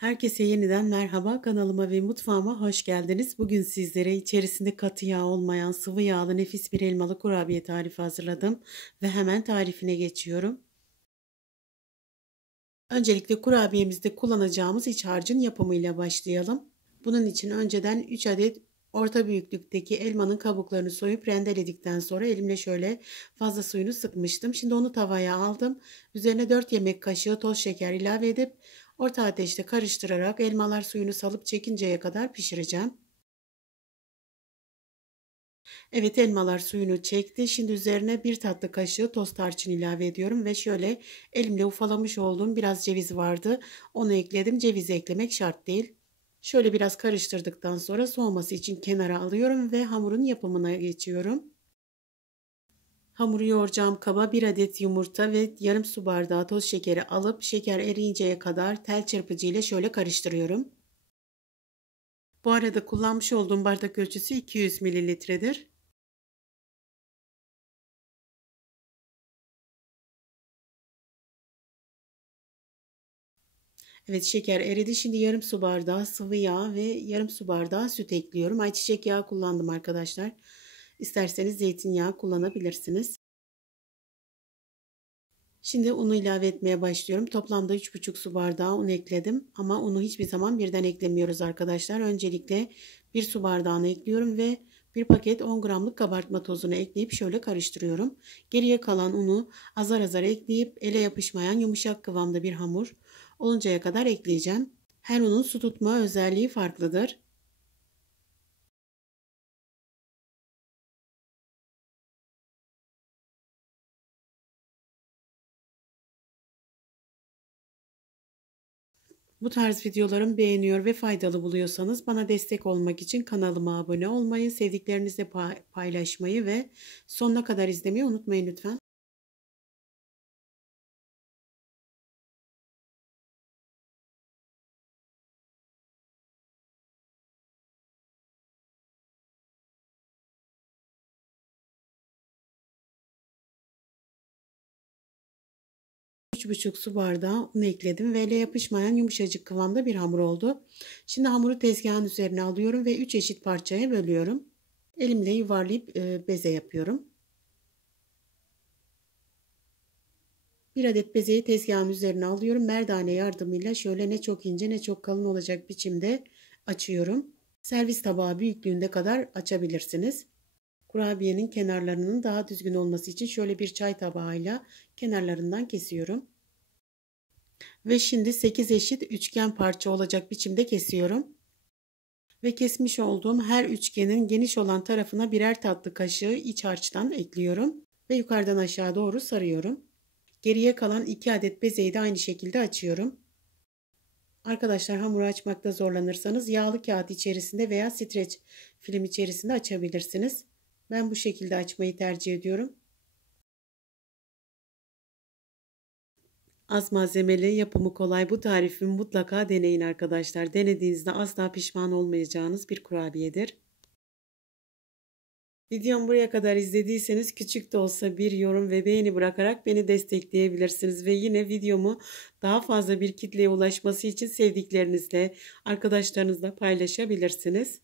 Herkese yeniden merhaba, kanalıma ve mutfağıma hoş geldiniz. Bugün sizlere içerisinde katı yağ olmayan sıvı yağlı nefis bir elmalı kurabiye tarifi hazırladım ve hemen tarifine geçiyorum. Öncelikle kurabiyemizde kullanacağımız iç harcın yapımıyla başlayalım. Bunun için önceden 3 adet orta büyüklükteki elmanın kabuklarını soyup rendeledikten sonra elimle şöyle fazla suyunu sıkmıştım. Şimdi onu tavaya aldım. Üzerine 4 yemek kaşığı toz şeker ilave edip orta ateşte karıştırarak elmalar suyunu salıp çekinceye kadar pişireceğim. Evet, elmalar suyunu çekti. Şimdi üzerine 1 tatlı kaşığı toz tarçın ilave ediyorum ve şöyle elimle ufalamış olduğum biraz ceviz vardı. Onu ekledim. Cevizi eklemek şart değil. Şöyle biraz karıştırdıktan sonra soğuması için kenara alıyorum ve hamurun yapımına geçiyorum. Hamuru yoğuracağım kaba 1 adet yumurta ve yarım su bardağı toz şekeri alıp şeker eriyinceye kadar tel çırpıcı ile şöyle karıştırıyorum. Bu arada kullanmış olduğum bardak ölçüsü 200 mililitredir. Evet, şeker eridi. Şimdi yarım su bardağı sıvı yağ ve yarım su bardağı süt ekliyorum. Ayçiçek yağı kullandım arkadaşlar. İsterseniz zeytinyağı kullanabilirsiniz. Şimdi unu ilave etmeye başlıyorum. Toplamda 3,5 su bardağı un ekledim. Ama unu hiçbir zaman birden eklemiyoruz arkadaşlar. Öncelikle 1 su bardağını ekliyorum ve bir paket 10 gramlık kabartma tozunu ekleyip şöyle karıştırıyorum. Geriye kalan unu azar azar ekleyip ele yapışmayan yumuşak kıvamda bir hamur oluncaya kadar ekleyeceğim. Her unun su tutma özelliği farklıdır. Bu tarz videolarımı beğeniyor ve faydalı buluyorsanız bana destek olmak için kanalıma abone olmayı, sevdiklerinizle paylaşmayı ve sonuna kadar izlemeyi unutmayın lütfen. Üç buçuk su bardağı un ekledim ve ele yapışmayan yumuşacık kıvamda bir hamur oldu. Şimdi hamuru tezgahın üzerine alıyorum ve 3 eşit parçaya bölüyorum. Elimle yuvarlayıp beze yapıyorum. Bir adet bezeyi tezgahın üzerine alıyorum. Merdane yardımıyla şöyle ne çok ince ne çok kalın olacak biçimde açıyorum. Servis tabağı büyüklüğünde kadar açabilirsiniz. Kurabiyenin kenarlarının daha düzgün olması için şöyle bir çay tabağıyla kenarlarından kesiyorum. Ve şimdi 8 eşit üçgen parça olacak biçimde kesiyorum. Ve kesmiş olduğum her üçgenin geniş olan tarafına birer tatlı kaşığı iç harçtan ekliyorum. Ve yukarıdan aşağı doğru sarıyorum. Geriye kalan 2 adet bezeyi de aynı şekilde açıyorum. Arkadaşlar, hamuru açmakta zorlanırsanız yağlı kağıt içerisinde veya streç film içerisinde açabilirsiniz. Ben bu şekilde açmayı tercih ediyorum. Az malzemeli, yapımı kolay bu tarifimi mutlaka deneyin arkadaşlar. Denediğinizde asla pişman olmayacağınız bir kurabiyedir. Videomu buraya kadar izlediyseniz küçük de olsa bir yorum ve beğeni bırakarak beni destekleyebilirsiniz. Ve yine videomu daha fazla bir kitleye ulaşması için sevdiklerinizle, arkadaşlarınızla paylaşabilirsiniz.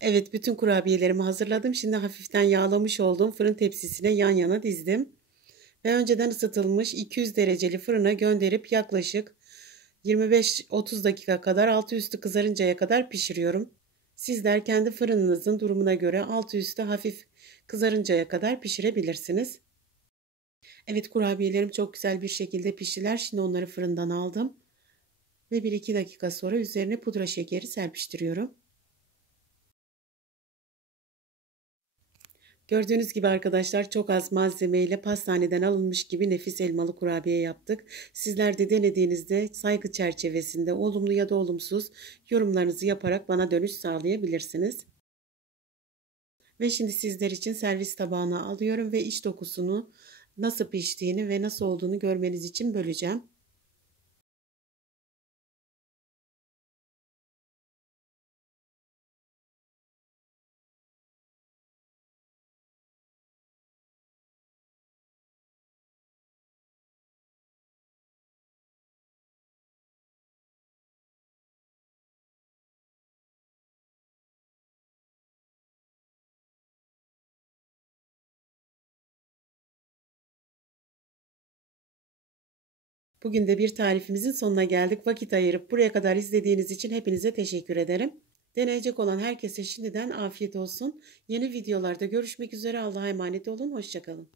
Evet, bütün kurabiyelerimi hazırladım. Şimdi hafiften yağlamış olduğum fırın tepsisine yan yana dizdim. Ve önceden ısıtılmış 200 dereceli fırına gönderip yaklaşık 25-30 dakika kadar altı üstü kızarıncaya kadar pişiriyorum. Sizler kendi fırınınızın durumuna göre altı üstü hafif kızarıncaya kadar pişirebilirsiniz. Evet, kurabiyelerim çok güzel bir şekilde piştiler. Şimdi onları fırından aldım. Ve 1-2 dakika sonra üzerine pudra şekeri serpiştiriyorum. Gördüğünüz gibi arkadaşlar çok az malzemeyle pastaneden alınmış gibi nefis elmalı kurabiye yaptık. Sizler de denediğinizde saygı çerçevesinde olumlu ya da olumsuz yorumlarınızı yaparak bana dönüş sağlayabilirsiniz. Ve şimdi sizler için servis tabağına alıyorum ve iç dokusunu nasıl piştiğini ve nasıl olduğunu görmeniz için böleceğim. Bugün de bir tarifimizin sonuna geldik. Vakit ayırıp buraya kadar izlediğiniz için hepinize teşekkür ederim. Deneyecek olan herkese şimdiden afiyet olsun. Yeni videolarda görüşmek üzere. Allah'a emanet olun. Hoşça kalın.